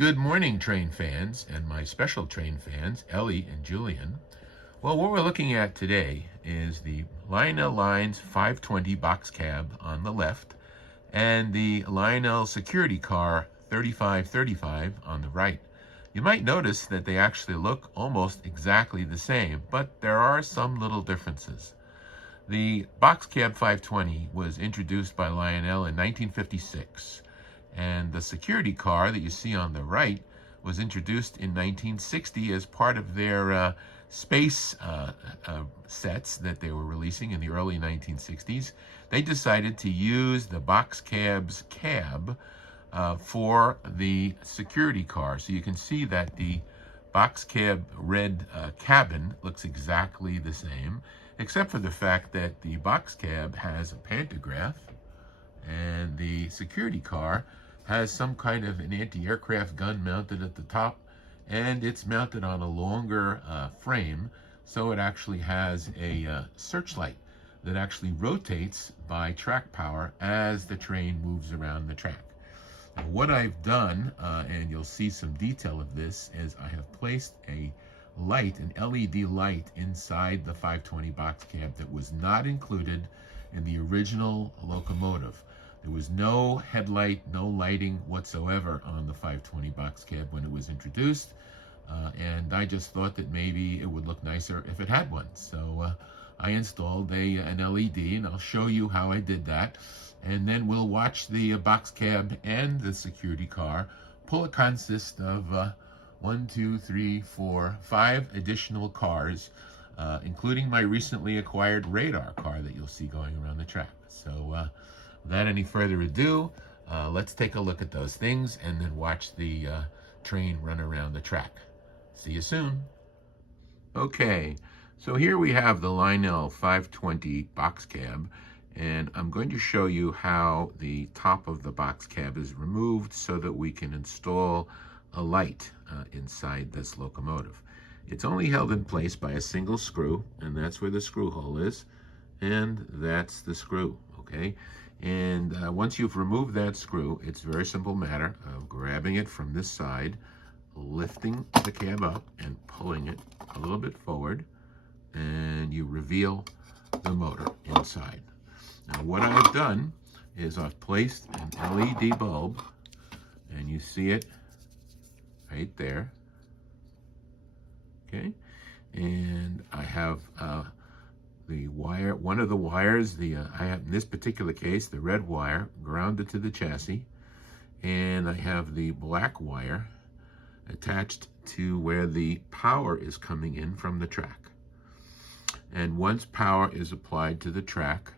Good morning, train fans, and my special train fans, Ellie and Julian. Well, what we're looking at today is the Lionel Lines 520 box cab on the left and the Lionel Security Car 3535 on the right. You might notice that they actually look almost exactly the same, but there are some little differences. The box cab 520 was introduced by Lionel in 1956. And the security car that you see on the right was introduced in 1960 as part of their space sets that they were releasing in the early 1960s. They decided to use the box cab's cab for the security car. So you can see that the box cab red cabin looks exactly the same, except for the fact that the box cab has a pantograph and the security car has some kind of an anti-aircraft gun mounted at the top, and it's mounted on a longer frame, so it actually has a searchlight that actually rotates by track power as the train moves around the track. Now, what I've done, and you'll see some detail of this, is I have placed a light, an LED light, inside the 520 box cab that was not included in the original locomotive. There was no headlight, no lighting whatsoever on the 520 box cab when it was introduced, and I just thought that maybe it would look nicer if it had one. So I installed an LED, and I'll show you how I did that, and then we'll watch the box cab and the security car pull a consist of 5 additional cars, including my recently acquired radar car that you'll see going around the track. So without any further ado, let's take a look at those things and then watch the train run around the track. See you soon. Okay, so here we have the Lionel 520 box cab, and I'm going to show you how the top of the box cab is removed so that we can install a light inside this locomotive. It's only held in place by a single screw, and that's where the screw hole is, and that's the screw, okay? And once you've removed that screw, it's a very simple matter of grabbing it from this side, lifting the cab up and pulling it a little bit forward, and you reveal the motor inside. Now what I've done is I've placed an LED bulb, and you see it right there, okay? And I have the wire, one of the wires, I have in this particular case the red wire grounded to the chassis, and I have the black wire attached to where the power is coming in from the track. And once power is applied to the track,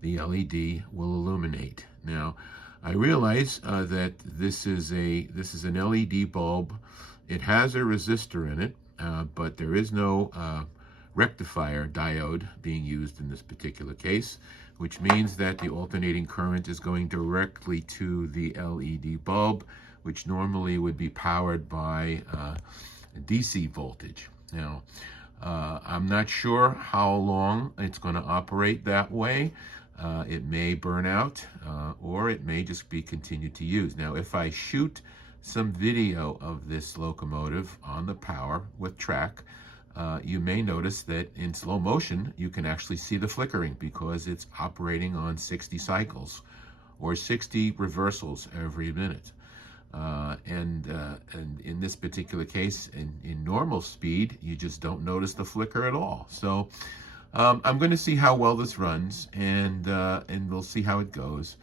the LED will illuminate. Now, I realize that this is an LED bulb. It has a resistor in it, but there is no rectifier diode being used in this particular case, which means that the alternating current is going directly to the LED bulb, which normally would be powered by DC voltage. Now, I'm not sure how long it's going to operate that way. It may burn out, or it may just be continued to use. Now, if I shoot some video of this locomotive on the power with track, you may notice that in slow motion, you can actually see the flickering because it's operating on 60 cycles or 60 reversals every minute. And in this particular case, in normal speed, you just don't notice the flicker at all. So I'm going to see how well this runs, and we'll see how it goes.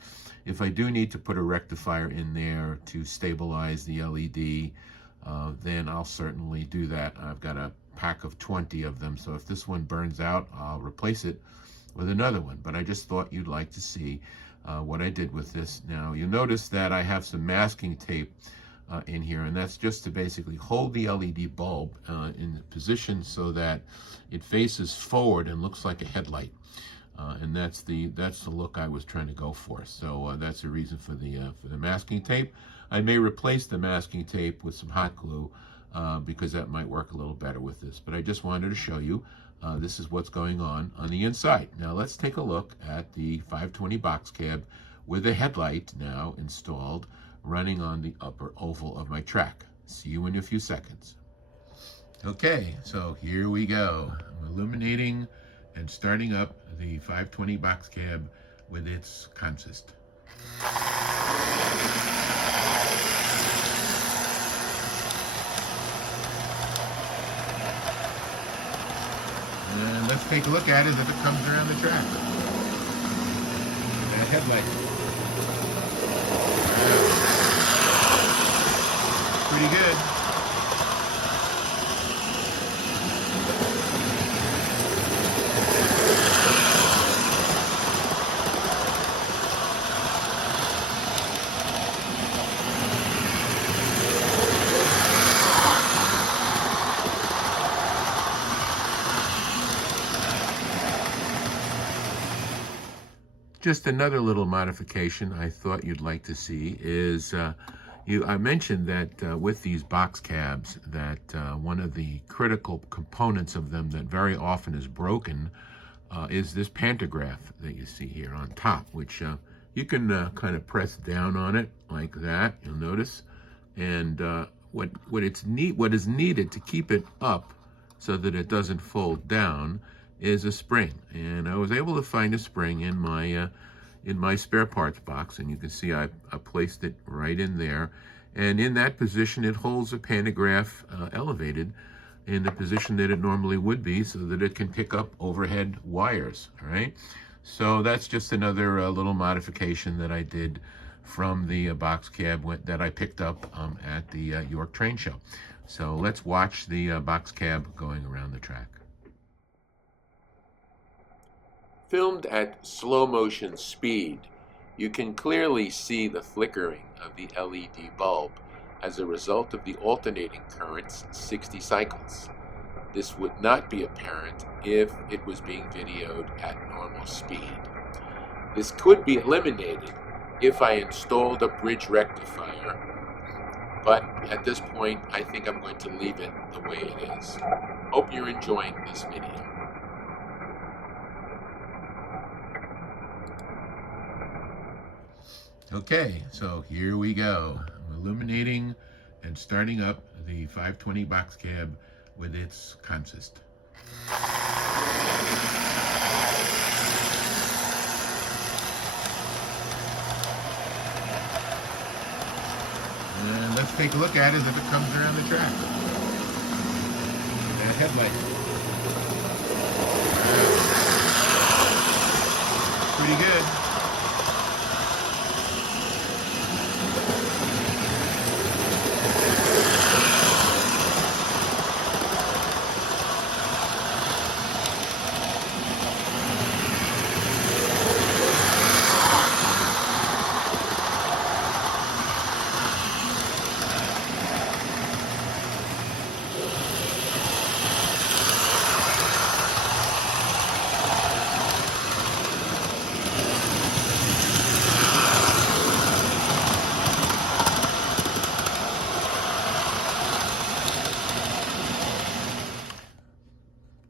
If I do need to put a rectifier in there to stabilize the LED, then I'll certainly do that. I've got a pack of 20 of them, so if this one burns out, I'll replace it with another one. But I just thought you'd like to see what I did with this. Now, you'll notice that I have some masking tape in here, and that's just to basically hold the LED bulb in position so that it faces forward and looks like a headlight. And that's the look I was trying to go for. So that's the reason for the masking tape. I may replace the masking tape with some hot glue because that might work a little better with this. But I just wanted to show you this is what's going on the inside. Now let's take a look at the 520 box cab with a headlight now installed running on the upper oval of my track. See you in a few seconds. Okay, so here we go. I'm illuminating and starting up the 520 box cab with its consist. And let's take a look at it as it comes around the track. That headlight. Pretty good. Just another little modification I thought you'd like to see is I mentioned that with these box cabs that one of the critical components of them that very often is broken is this pantograph that you see here on top, which you can kind of press down on it like that, you'll notice. And what is needed to keep it up so that it doesn't fold down is a spring. And I was able to find a spring in my spare parts box, and you can see I placed it right in there. And in that position, it holds the pantograph elevated in the position that it normally would be so that it can pick up overhead wires, all right? So that's just another little modification that I did from the box cab that I picked up at the York Train Show. So let's watch the box cab going around the track. Filmed at slow motion speed, you can clearly see the flickering of the LED bulb as a result of the alternating current's 60 cycles. This would not be apparent if it was being videoed at normal speed. This could be eliminated if I installed a bridge rectifier, but at this point I think I'm going to leave it the way it is. Hope you're enjoying this video. Okay, so here we go. I'm illuminating and starting up the 520 box cab with its consist. And let's take a look at it as it comes around the track. That headlight. Pretty good.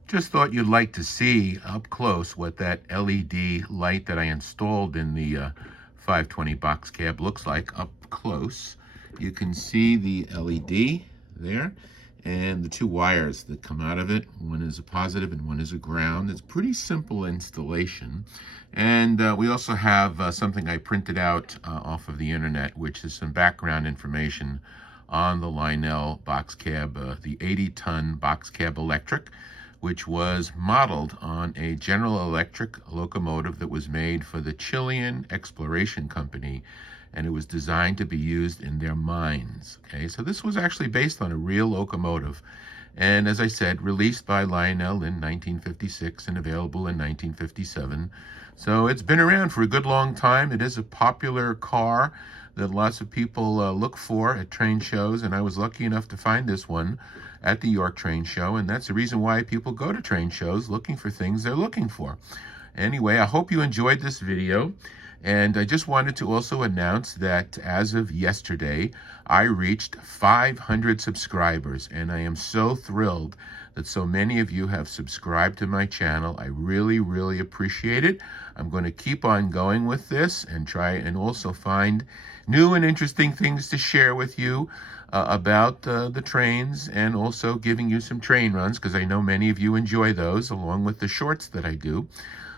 Just thought you'd like to see up close what that LED light that I installed in the 520 box cab looks like up close. You can see the LED there and the two wires that come out of it. One is a positive and one is a ground. It's pretty simple installation. And we also have something I printed out off of the internet, which is some background information on the Lionel Box Cab, the 80-ton box cab electric, which was modeled on a General Electric locomotive that was made for the Chilean Exploration Company, and it was designed to be used in their mines. Okay, so this was actually based on a real locomotive, and as I said, released by Lionel in 1956 and available in 1957. So it's been around for a good long time. It is a popular car that lots of people look for at train shows, and I was lucky enough to find this one at the York Train Show, and that's the reason why people go to train shows, looking for things they're looking for. Anyway, I hope you enjoyed this video, and I just wanted to also announce that as of yesterday, I reached 500 subscribers, and I am so thrilled that so many of you have subscribed to my channel. I really, really appreciate it. I'm going to keep on going with this and try and also find new and interesting things to share with you about the trains, and also giving you some train runs, because I know many of you enjoy those, along with the shorts that I do.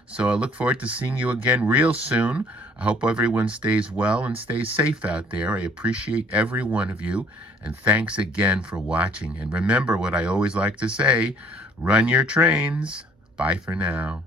So I look forward to seeing you again real soon. I hope everyone stays well and stays safe out there. I appreciate every one of you, and thanks again for watching. And remember what I always like to say, run your trains. Bye for now.